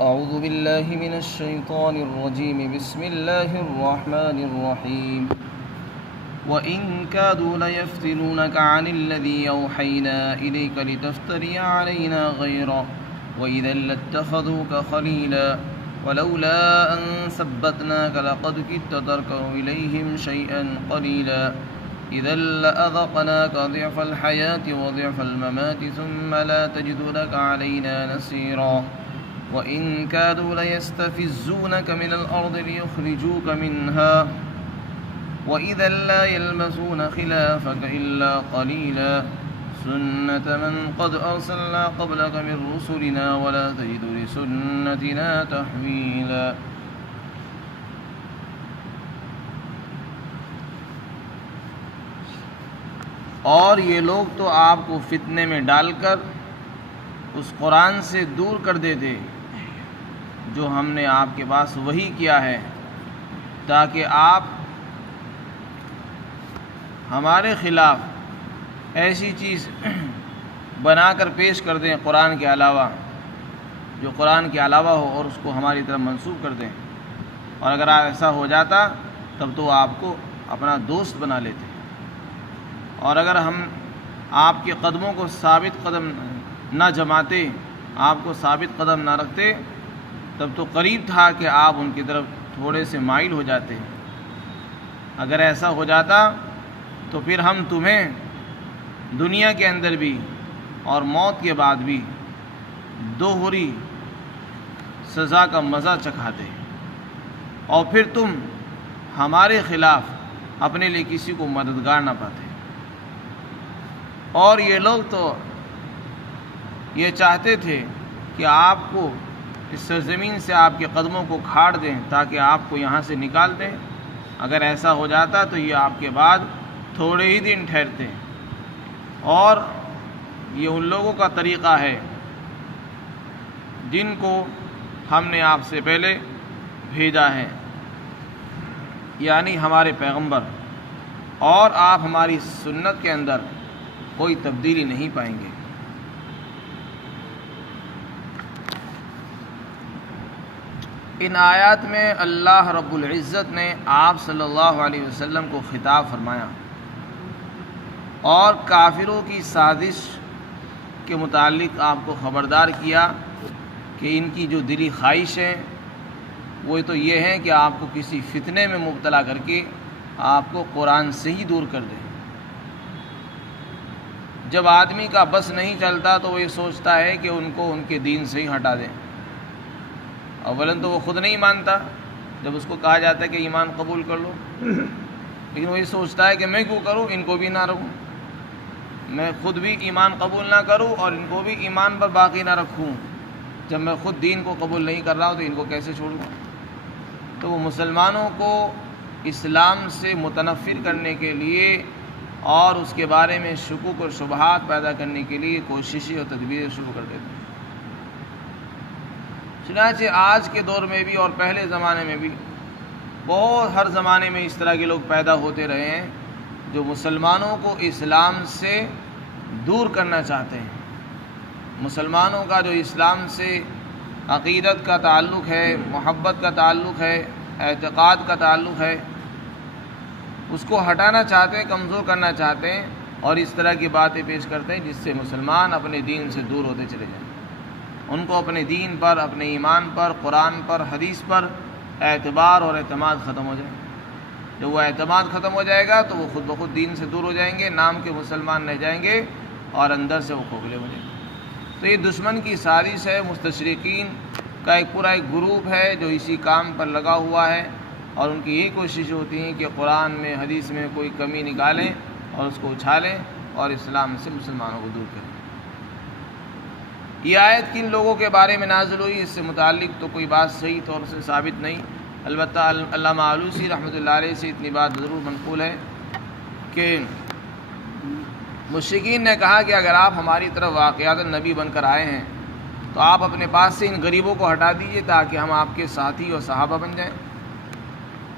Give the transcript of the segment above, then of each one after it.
أعوذ بالله من الشيطان الرجيم بسم الله الرحمن الرحيم وإن كادوا ليفتنونك عن الذي أوحينا إليك لتفتري علينا غيره وإذا لاتخذوك خليلا ولولا أن ثبتناك لقد كدت تركن إليهم شيئا قليلا إذا لأذقناك ضعف الحياة وضعف الممات ثم لا تجد لك علينا نصيرا وإن كادوا ليستفزونك من الأرض ليخرجوك منها وإذا لا يلبثون خلافك إلا قليلا سنة من قد أرسلنا قبلك من رسلنا ولا تجد لسنتنا تحويلا. اور یہ لوگ تو آپ کو فتنے میں ڈال کر اس قرآن سے دور کر دیتے جو ہم نے آپ کے پاس وحی کیا ہے، تاکہ آپ ہمارے خلاف ایسی چیز بنا کر پیش کر دیں قرآن کے علاوہ، جو قرآن کے علاوہ ہو، اور اس کو ہماری طرف منسوب کر دیں. اور اگر ایسا ہو جاتا تب تو وہ آپ کو اپنا دوست بنا لیتے. اور اگر ہم آپ کے قدموں کو ثابت قدم نہ جماتے، آپ کو ثابت قدم نہ رکھتے، تب تو قریب تھا کہ آپ ان کی طرف تھوڑے سے مائل ہو جاتے. اگر ایسا ہو جاتا تو پھر ہم تمہیں دنیا کے اندر بھی اور موت کے بعد بھی دوہری سزا کا مزہ چکھاتے، اور پھر تم ہمارے خلاف اپنے لیے کسی کو مددگار نہ پاتے. اور یہ لوگ تو یہ چاہتے تھے کہ آپ کو اس سرزمین سے آپ کے قدموں کو کھاڑ دیں تاکہ آپ کو یہاں سے نکال دیں. اگر ایسا ہو جاتا تو یہ آپ کے بعد تھوڑے ہی دن ٹھہرتے. اور یہ ان لوگوں کا طریقہ ہے جن کو ہم نے آپ سے پہلے بھیجا ہے، یعنی ہمارے پیغمبر، اور آپ ہماری سنت کے اندر کوئی تبدیلی نہیں پائیں گے. ان آیات میں اللہ رب العزت نے آپ صلی اللہ علیہ وسلم کو خطاب فرمایا اور کافروں کی سازش کے متعلق آپ کو خبردار کیا کہ ان کی جو دلی خواہش ہے وہ تو یہ ہے کہ آپ کو کسی فتنے میں مبتلا کر کے آپ کو قرآن سے ہی دور کر دیں. جب آدمی کا بس نہیں چلتا تو وہ یہ سوچتا ہے کہ ان کو ان کے دین سے ہی ہٹا دیں. اولاً تو وہ خود نہیں مانتا جب اس کو کہا جاتا ہے کہ ایمان قبول کر لو، لیکن وہ یہ سوچتا ہے کہ میں کیوں کروں، ان کو بھی نہ رکھوں، میں خود بھی ایمان قبول نہ کروں اور ان کو بھی ایمان پر باقی نہ رکھوں. جب میں خود دین کو قبول نہیں کر رہا ہوں تو ان کو کیسے چھوڑوں. تو وہ مسلمانوں کو اسلام سے متنفر کرنے کے لیے اور اس کے بارے میں شکوک اور شبہات پیدا کرنے کے لیے کوششیں اور تدبیریں شروع کر دیتے ہیں. چنانچہ آج کے دور میں بھی اور پہلے زمانے میں بھی بہت ہر زمانے میں اس طرح کے لوگ پیدا ہوتے رہے ہیں جو مسلمانوں کو اسلام سے دور کرنا چاہتے ہیں. مسلمانوں کا جو اسلام سے عقیدت کا تعلق ہے، محبت کا تعلق ہے، اعتقاد کا تعلق ہے، اس کو ہٹانا چاہتے ہیں، کمزور کرنا چاہتے ہیں، اور اس طرح کی باتیں پیش کرتے ہیں جس سے مسلمان اپنے دین سے دور ہوتے چلے جائیں. ان کو اپنے دین پر، اپنے ایمان پر، قرآن پر، حدیث پر اعتبار اور اعتماد ختم ہو جائے. جب وہ اعتماد ختم ہو جائے گا تو وہ خود بخود دین سے دور ہو جائیں گے، نام کے مسلمان رہ جائیں گے اور اندر سے وہ کھوکھلے ہو جائیں گے. تو یہ دشمن کی سازش ہے. مستشرقین کا ایک پورا ایک گروپ ہے جو اسی کام پر لگا ہوا ہے، اور ان کی یہی کوشش ہوتی ہے کہ قرآن میں، حدیث میں کوئی کمی نکالیں اور اس کو اچھالیں اور اسلام سے مسلمانوں کو دور کریں. یہ آیت کن لوگوں کے بارے میں نازل ہوئی، اس سے متعلق تو کوئی بات صحیح طور سے ثابت نہیں. البتہ علامہ آلوسی رحمۃ اللہ علیہ سے اتنی بات ضرور منقول ہے کہ مشرکین نے کہا کہ اگر آپ ہماری طرف واقعات نبی بن کر آئے ہیں تو آپ اپنے پاس سے ان غریبوں کو ہٹا دیجئے تاکہ ہم آپ کے ساتھی اور صحابہ بن جائیں،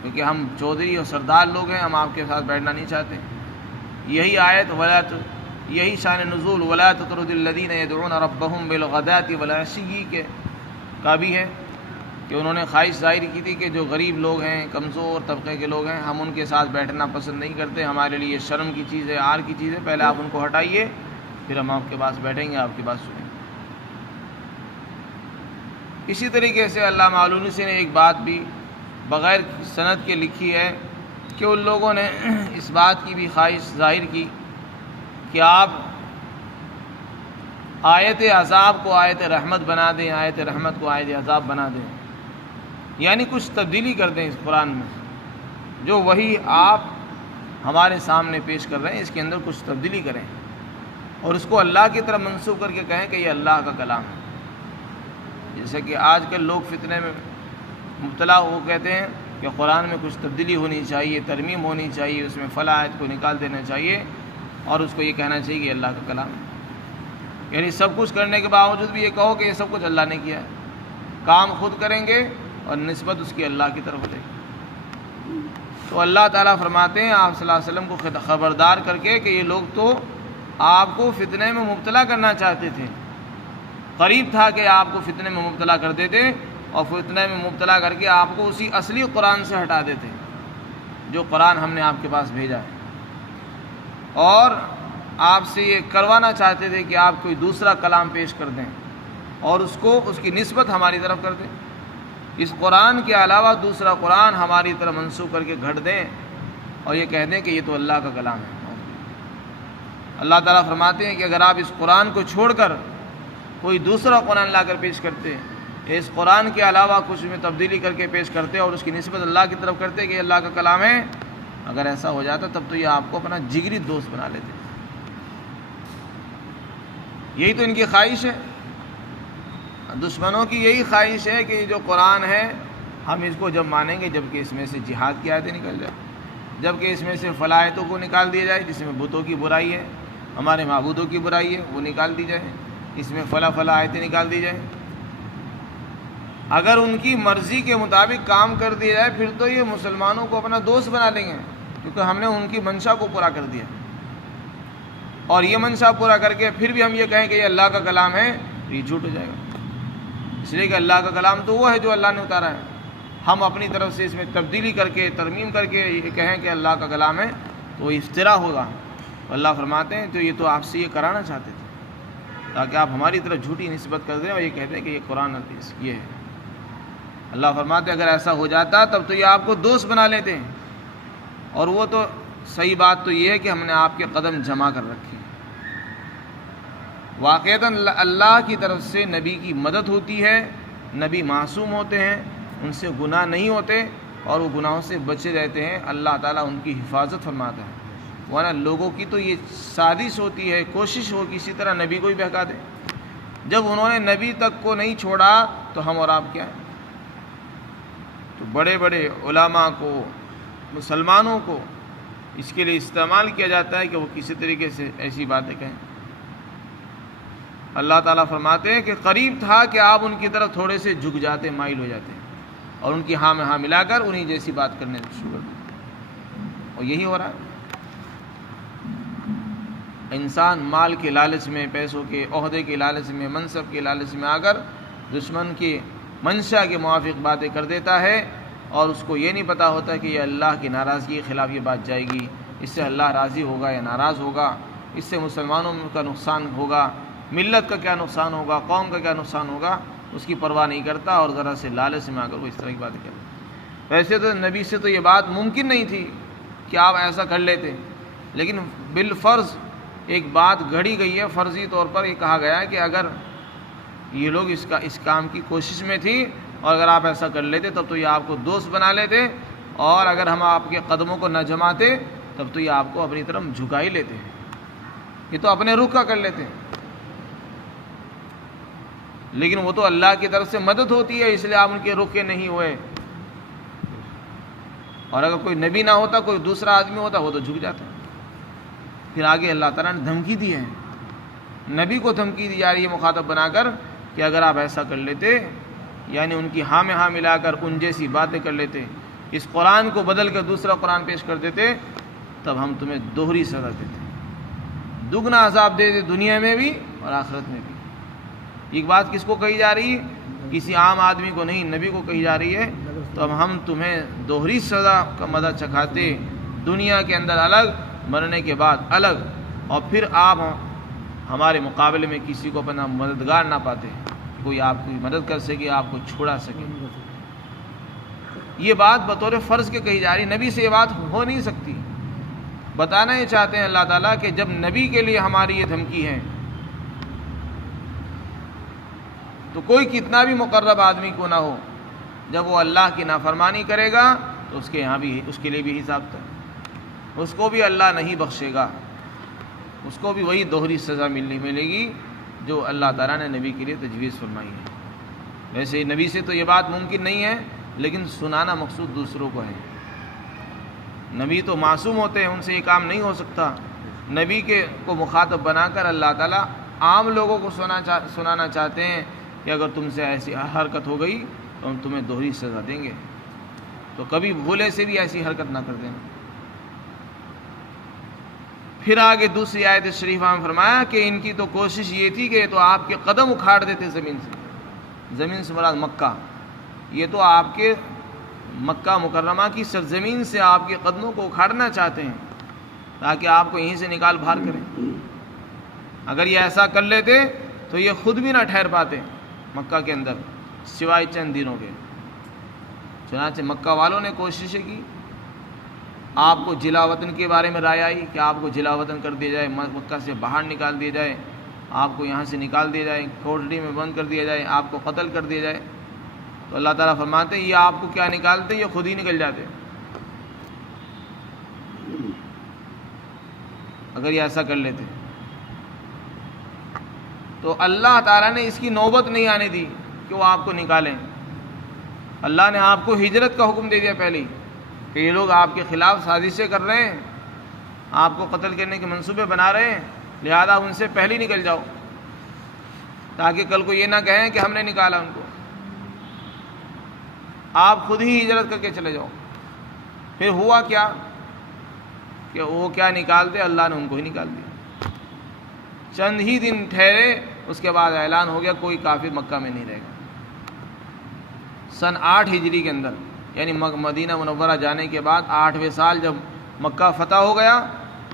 کیونکہ ہم چودھری اور سردار لوگ ہیں، ہم آپ کے ساتھ بیٹھنا نہیں چاہتے. یہی آیت یہی شان نزول ولا تطرد الذین یدعون ربهم بالغداة والعشی کے کا بھی ہے کہ انہوں نے خواہش ظاہر کی تھی کہ جو غریب لوگ ہیں، کمزور طبقے کے لوگ ہیں، ہم ان کے ساتھ بیٹھنا پسند نہیں کرتے، ہمارے لیے شرم کی چیز ہے، عار کی چیز ہے، پہلے آپ ان کو ہٹائیے، پھر ہم آپ کے پاس بیٹھیں گے، آپ کی بات سنیں گے۔ اسی طریقے سے علامہ آلونسی نے ایک بات بھی بغیر سند کے لکھی ہے کہ ان لوگوں نے اس بات کی بھی خواہش ظاہر کی کہ آپ آیت عذاب کو آیت رحمت بنا دیں، آیت رحمت کو آیت عذاب بنا دیں، یعنی کچھ تبدیلی کر دیں اس قرآن میں، جو وہی آپ ہمارے سامنے پیش کر رہے ہیں اس کے اندر کچھ تبدیلی کریں اور اس کو اللہ کی طرف منسوب کر کے کہیں کہ یہ اللہ کا کلام ہے۔ جیسے کہ آج کل لوگ فتنے میں مبتلا وہ کہتے ہیں کہ قرآن میں کچھ تبدیلی ہونی چاہیے، ترمیم ہونی چاہیے، اس میں فلاں آیت کو نکال دینا چاہیے اور اس کو یہ کہنا چاہیے کہ یہ اللہ کا کلام ہے۔ یعنی سب کچھ کرنے کے باوجود بھی یہ کہو کہ یہ سب کچھ اللہ نے کیا ہے، کام خود کریں گے اور نسبت اس کی اللہ کی طرف ہو جائے گی۔ تو اللہ تعالیٰ فرماتے ہیں آپ صلی اللہ علیہ وسلم کو خبردار کر کے کہ یہ لوگ تو آپ کو فتنے میں مبتلا کرنا چاہتے تھے، قریب تھا کہ آپ کو فتنے میں مبتلا کر دیتے اور فتنے میں مبتلا کر کے آپ کو اسی اصلی قرآن سے ہٹا دیتے جو قرآن ہم نے آپ کے پاس بھیجا ہے، اور آپ سے یہ کروانا چاہتے تھے کہ آپ کوئی دوسرا کلام پیش کر دیں اور اس کی نسبت ہماری طرف کر دیں، اس قرآن کے علاوہ دوسرا قرآن ہماری طرف منسوخ کر کے گھڑ دیں اور یہ کہہ دیں کہ یہ تو اللہ کا کلام ہے۔ اللہ تعالیٰ فرماتے ہیں کہ اگر آپ اس قرآن کو چھوڑ کر کوئی دوسرا قرآن لا کر پیش کرتے، اس قرآن کے علاوہ کچھ میں تبدیلی کر کے پیش کرتے اور اس کی نسبت اللہ کی طرف کرتے کہ یہ اللہ کا کلام ہے، اگر ایسا ہو جاتا تب تو یہ آپ کو اپنا جگری دوست بنا لیتے۔ یہی تو ان کی خواہش ہے، دشمنوں کی یہی خواہش ہے کہ جو قرآن ہے ہم اس کو جب مانیں گے جب کہ اس میں سے جہاد کی آیتیں نکل جائیں، جب کہ اس میں سے فلاں آیتوں کو نکال دیا جائے جس میں بتوں کی برائی ہے، ہمارے معبودوں کی برائی ہے وہ نکال دی جائے، اس میں فلاں آیتیں نکال دی جائیں۔ اگر ان کی مرضی کے مطابق کام کر دیا جائے پھر تو یہ مسلمانوں کو اپنا دوست بنا لیں گے، کیونکہ ہم نے ان کی منشا کو پورا کر دیا، اور یہ منشا پورا کر کے پھر بھی ہم یہ کہیں کہ یہ اللہ کا کلام ہے تو یہ جھوٹ ہو جائے گا، اس لیے کہ اللہ کا کلام تو وہ ہے جو اللہ نے اتارا ہے، ہم اپنی طرف سے اس میں تبدیلی کر کے ترمیم کر کے یہ کہیں کہ اللہ کا کلام ہے تو وہ افترا ہوگا۔ اللہ فرماتے ہیں تو یہ تو آپ سے یہ کرانا چاہتے تھے تاکہ آپ ہماری طرف جھوٹی نسبت کر دیں اور یہ کہتے ہیں کہ یہ قرآن حدیث یہ ہے۔ اللہ فرماتے ہیں اگر ایسا ہو جاتا تب تو یہ آپ کو دوست بنا لیتے ہیں، اور وہ تو صحیح بات تو یہ ہے کہ ہم نے آپ کے قدم جما کر رکھے۔ واقعتاً اللہ کی طرف سے نبی کی مدد ہوتی ہے، نبی معصوم ہوتے ہیں، ان سے گناہ نہیں ہوتے اور وہ گناہوں سے بچے رہتے ہیں، اللہ تعالیٰ ان کی حفاظت فرماتا ہے، ورنہ لوگوں کی تو یہ سازش ہوتی ہے، کوشش ہو کسی طرح نبی کو ہی بہکا دیں۔ جب انہوں نے نبی تک کو نہیں چھوڑا تو ہم اور آپ کیا ہیں؟ تو بڑے بڑے علماء کو، مسلمانوں کو اس کے لیے استعمال کیا جاتا ہے کہ وہ کسی طریقے سے ایسی باتیں کہیں۔ اللہ تعالیٰ فرماتے ہیں کہ قریب تھا کہ آپ ان کی طرف تھوڑے سے جھک جاتے، مائل ہو جاتے اور ان کی ہاں میں ہاں ملا کر انہی جیسی بات کرنے شروع کر دیں، اور یہی ہو رہا ہے۔ انسان مال کے لالچ میں، پیسوں کے عہدے کے لالچ میں، منصب کے لالچ میں آ کر دشمن کی منشا کے موافق باتیں کر دیتا ہے، اور اس کو یہ نہیں پتہ ہوتا کہ یہ اللہ کی ناراضگی کے خلاف یہ بات جائے گی، اس سے اللہ راضی ہوگا یا ناراض ہوگا، اس سے مسلمانوں کا نقصان ہوگا، ملت کا کیا نقصان ہوگا، قوم کا کیا نقصان ہوگا، اس کی پرواہ نہیں کرتا، اور ذرا سے لالچ میں آ کر وہ اس طرح کی باتیں کرتا۔ ویسے تو نبی سے تو یہ بات ممکن نہیں تھی کہ آپ ایسا کر لیتے، لیکن بالفرض ایک بات گھڑی گئی ہے، فرضی طور پر یہ کہا گیا ہے کہ اگر یہ لوگ اس کام کی کوشش میں تھی اور اگر آپ ایسا کر لیتے تب تو یہ آپ کو دوست بنا لیتے، اور اگر ہم آپ کے قدموں کو نہ جماتے تب تو یہ آپ کو اپنی طرف جھکا ہی لیتے، یہ تو اپنے رخ کا کر لیتے، لیکن وہ تو اللہ کی طرف سے مدد ہوتی ہے اس لیے آپ ان کے رخ کے نہیں ہوئے، اور اگر کوئی نبی نہ ہوتا، کوئی دوسرا آدمی ہوتا، وہ تو جھک جاتا۔ پھر آگے اللہ تعالیٰ نے دھمکی دی ہے، نبی کو دھمکی دی جا رہی ہے مخاطب بنا کر کہ اگر آپ ایسا کر لیتے، یعنی ان کی ہاں میں ہاں ملا کر ان جیسی باتیں کر لیتے، اس قرآن کو بدل کر دوسرا قرآن پیش کر دیتے، تب ہم تمہیں دوہری سزا دیتے، دگنا عذاب دے دے دنیا میں بھی اور آخرت میں بھی۔ ایک بات کس کو کہی جا رہی ہے؟ کسی عام آدمی کو نہیں، نبی کو کہی جا رہی ہے، تو اب ہم تمہیں دوہری سزا کا مزہ چکھاتے، دنیا کے اندر الگ، مرنے کے بعد الگ، اور پھر آپ ہمارے مقابلے میں کسی کو اپنا مددگار نہ پاتے، کوئی آپ کی مدد کر سکے، آپ کو چھڑا سکے۔ یہ بات بطور فرض کے کہی جا رہی، نبی سے یہ بات ہو نہیں سکتی۔ بتانا یہ چاہتے ہیں اللہ تعالیٰ کہ جب نبی کے لیے ہماری یہ دھمکی ہے، تو کوئی کتنا بھی مقرب آدمی کو نہ ہو، جب وہ اللہ کی نافرمانی کرے گا تو اس کے یہاں بھی، اس کے لیے بھی حساب تھا، اس کو بھی اللہ نہیں بخشے گا، اس کو بھی وہی دوہری سزا ملے گی جو اللہ تعالیٰ نے نبی کے لیے تجویز فرمائی ہے۔ ویسے نبی سے تو یہ بات ممکن نہیں ہے، لیکن سنانا مقصود دوسروں کو ہے۔ نبی تو معصوم ہوتے ہیں، ان سے یہ کام نہیں ہو سکتا۔ نبی کو مخاطب بنا کر اللہ تعالیٰ عام لوگوں کو سنانا چاہتے ہیں کہ اگر تم سے ایسی حرکت ہو گئی تو ہم تمہیں دوہری سزا دیں گے، تو کبھی بھولے سے بھی ایسی حرکت نہ کر دینا۔ پھر آگے دوسری آیت شریفہ میں فرمایا کہ ان کی تو کوشش یہ تھی کہ یہ تو آپ کے قدم اکھاڑ دیتے زمین سے، زمین سے مراد مکہ، یہ تو آپ کے مکہ مکرمہ کی سرزمین سے آپ کے قدموں کو اکھاڑنا چاہتے ہیں تاکہ آپ کو یہیں سے نکال باہر کریں۔ اگر یہ ایسا کر لیتے تو یہ خود بھی نہ ٹھہر پاتے مکہ کے اندر سوائے چند دنوں کے۔ چنانچہ مکہ والوں نے کوششیں کی، آپ کو جلا وطن کے بارے میں رائے آئی کہ آپ کو جلا وطن کر دیا جائے، مکہ سے باہر نکال دیا جائے، آپ کو یہاں سے نکال دیا جائے، کوٹڑی میں بند کر دیا جائے، آپ کو قتل کر دیا جائے۔ تو اللہ تعالیٰ فرماتے ہیں یہ آپ کو کیا نکالتے، یہ خود ہی نکل جاتے اگر یہ ایسا کر لیتے۔ تو اللہ تعالیٰ نے اس کی نوبت نہیں آنے دی کہ وہ آپ کو نکالیں۔ اللہ نے آپ کو ہجرت کا حکم دے دیا پہلے ہی کہ یہ لوگ آپ کے خلاف سازشیں کر رہے ہیں، آپ کو قتل کرنے کے منصوبے بنا رہے ہیں، لہذا ان سے پہلے نکل جاؤ تاکہ کل کو یہ نہ کہیں کہ ہم نے نکالا ان کو۔ آپ خود ہی ہجرت کر کے چلے جاؤ۔ پھر ہوا کیا کہ وہ کیا نکالتے، اللہ نے ان کو ہی نکال دیا۔ چند ہی دن ٹھہرے، اس کے بعد اعلان ہو گیا کوئی کافر مکہ میں نہیں رہے گا۔ سن 8 ہجری کے اندر، یعنی مدینہ منورہ جانے کے بعد 8ویں سال جب مکہ فتح ہو گیا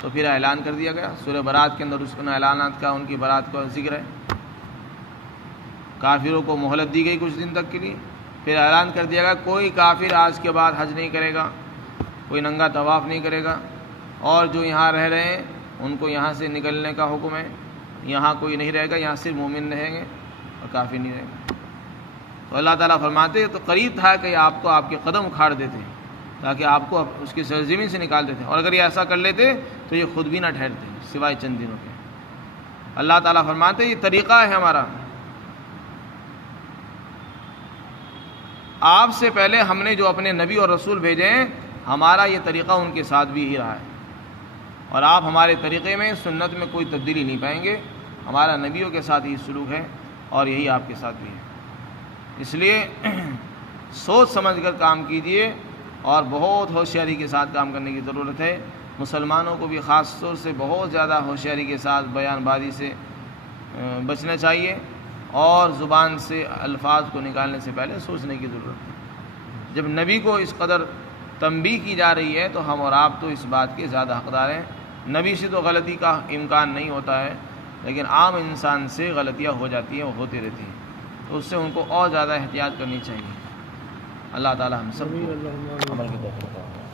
تو پھر اعلان کر دیا گیا۔ سورہ برات کے اندر اس کے اعلانات کا، ان کی برات کا ذکر ہے۔ کافروں کو مہلت دی گئی کچھ دن تک کے لیے، پھر اعلان کر دیا گیا کوئی کافر آج کے بعد حج نہیں کرے گا، کوئی ننگا طواف نہیں کرے گا، اور جو یہاں رہ رہے ہیں ان کو یہاں سے نکلنے کا حکم ہے، یہاں کوئی نہیں رہے گا، یہاں صرف مومن رہیں گے اور کافر نہیں رہیں گے۔ تو اللہ تعالیٰ فرماتے تو قریب تھا کہ آپ کو آپ کے قدم اکھاڑ دیتے تاکہ آپ کو اس کی سرزمین سے نکال دیتے، اور اگر یہ ایسا کر لیتے تو یہ خود بھی نہ ٹھہرتے سوائے چند دنوں کے۔ اللہ تعالیٰ فرماتے یہ طریقہ ہے ہمارا، آپ سے پہلے ہم نے جو اپنے نبی اور رسول بھیجے ہیں، ہمارا یہ طریقہ ان کے ساتھ بھی ہی رہا ہے، اور آپ ہمارے طریقے میں، سنت میں کوئی تبدیلی نہیں پائیں گے۔ ہمارا نبیوں کے ساتھ ہی سلوک ہے اور یہی آپ کے ساتھ بھی ہے۔ اس لیے سوچ سمجھ کر کام کیجئے اور بہت ہوشیاری کے ساتھ کام کرنے کی ضرورت ہے۔ مسلمانوں کو بھی خاص طور سے بہت زیادہ ہوشیاری کے ساتھ بیان بازی سے بچنا چاہیے، اور زبان سے الفاظ کو نکالنے سے پہلے سوچنے کی ضرورت ہے۔ جب نبی کو اس قدر تنبیہ کی جا رہی ہے تو ہم اور آپ تو اس بات کے زیادہ حقدار ہیں۔ نبی سے تو غلطی کا امکان نہیں ہوتا ہے، لیکن عام انسان سے غلطیاں ہو جاتی ہیں، ہوتی رہتی ہیں، تو اس سے ان کو اور زیادہ احتیاط کرنی چاہیے۔ اللہ تعالی ہم سب کو عمل کی توفیق عطا فرمائے۔